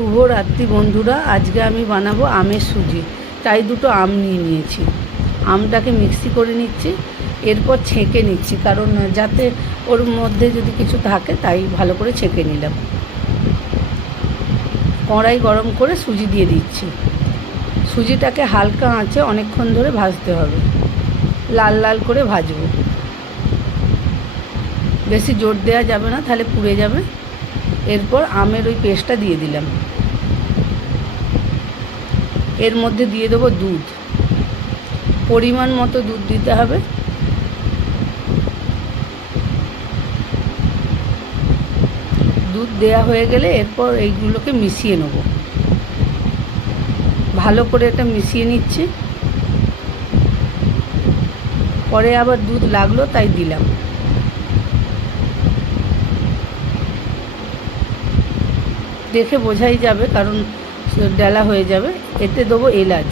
শুভ রাত্রি বন্ধুরা। আজকে আমি বানাবো আমের সুজি। তাই দুটো আম নিয়ে নিয়েছি। আমটাকে মিক্সি করে নিচ্ছি, এরপর ছেঁকে নিচ্ছি, কারণ যাতে ওর মধ্যে যদি কিছু থাকে তাই ভালো করে ছেঁকে নিলাম। কড়াই গরম করে সুজি দিয়ে দিচ্ছি। সুজিটাকে হালকা আঁচে অনেকক্ষণ ধরে ভাজতে হবে, লাল লাল করে ভাজবো। বেশি জোর দেওয়া যাবে না, তাহলে পুড়ে যাবে। এরপর আমের ওই পেস্টটা দিয়ে দিলাম। এর মধ্যে দিয়ে দেবো দুধ, পরিমাণ মতো দুধ দিতে হবে। দুধ দেয়া হয়ে গেলে এরপর এইগুলোকে মিশিয়ে নেব। ভালো করে এটা মিশিয়ে নিচ্ছি। পরে আবার দুধ লাগলো তাই দিলাম। দেখে বোঝাই যাবে, কারণ ডেলা হয়ে যাবে। এতে দেবো এলাচ।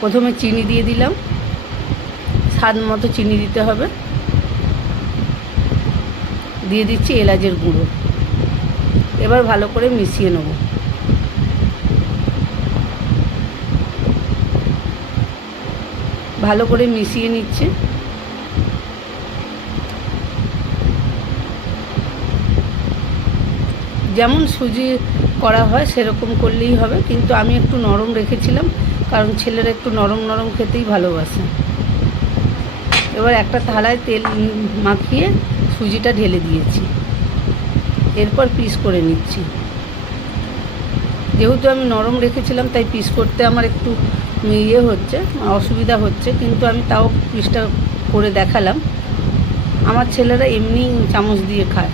প্রথমে চিনি দিয়ে দিলাম, স্বাদ মতো চিনি দিতে হবে। দিয়ে দিচ্ছি এলাচের গুঁড়ো। এবার ভালো করে মিশিয়ে নেব। ভালো করে মিশিয়ে নিচ্ছে। যেমন সুজি করা হয় সেরকম করলেই হবে, কিন্তু আমি একটু নরম রেখেছিলাম, কারণ ছেলেরা একটু নরম নরম খেতেই ভালোবাসে। এবার একটা থালায় তেল মাখিয়ে সুজিটা ঢেলে দিয়েছি। এরপর পিস করে নিচ্ছি। যেহেতু আমি নরম রেখেছিলাম তাই পিস করতে আমার একটু হচ্ছে, অসুবিধা হচ্ছে, কিন্তু আমি তাও পিসটা করে দেখালাম। আমার ছেলেরা এমনি চামচ দিয়ে খায়।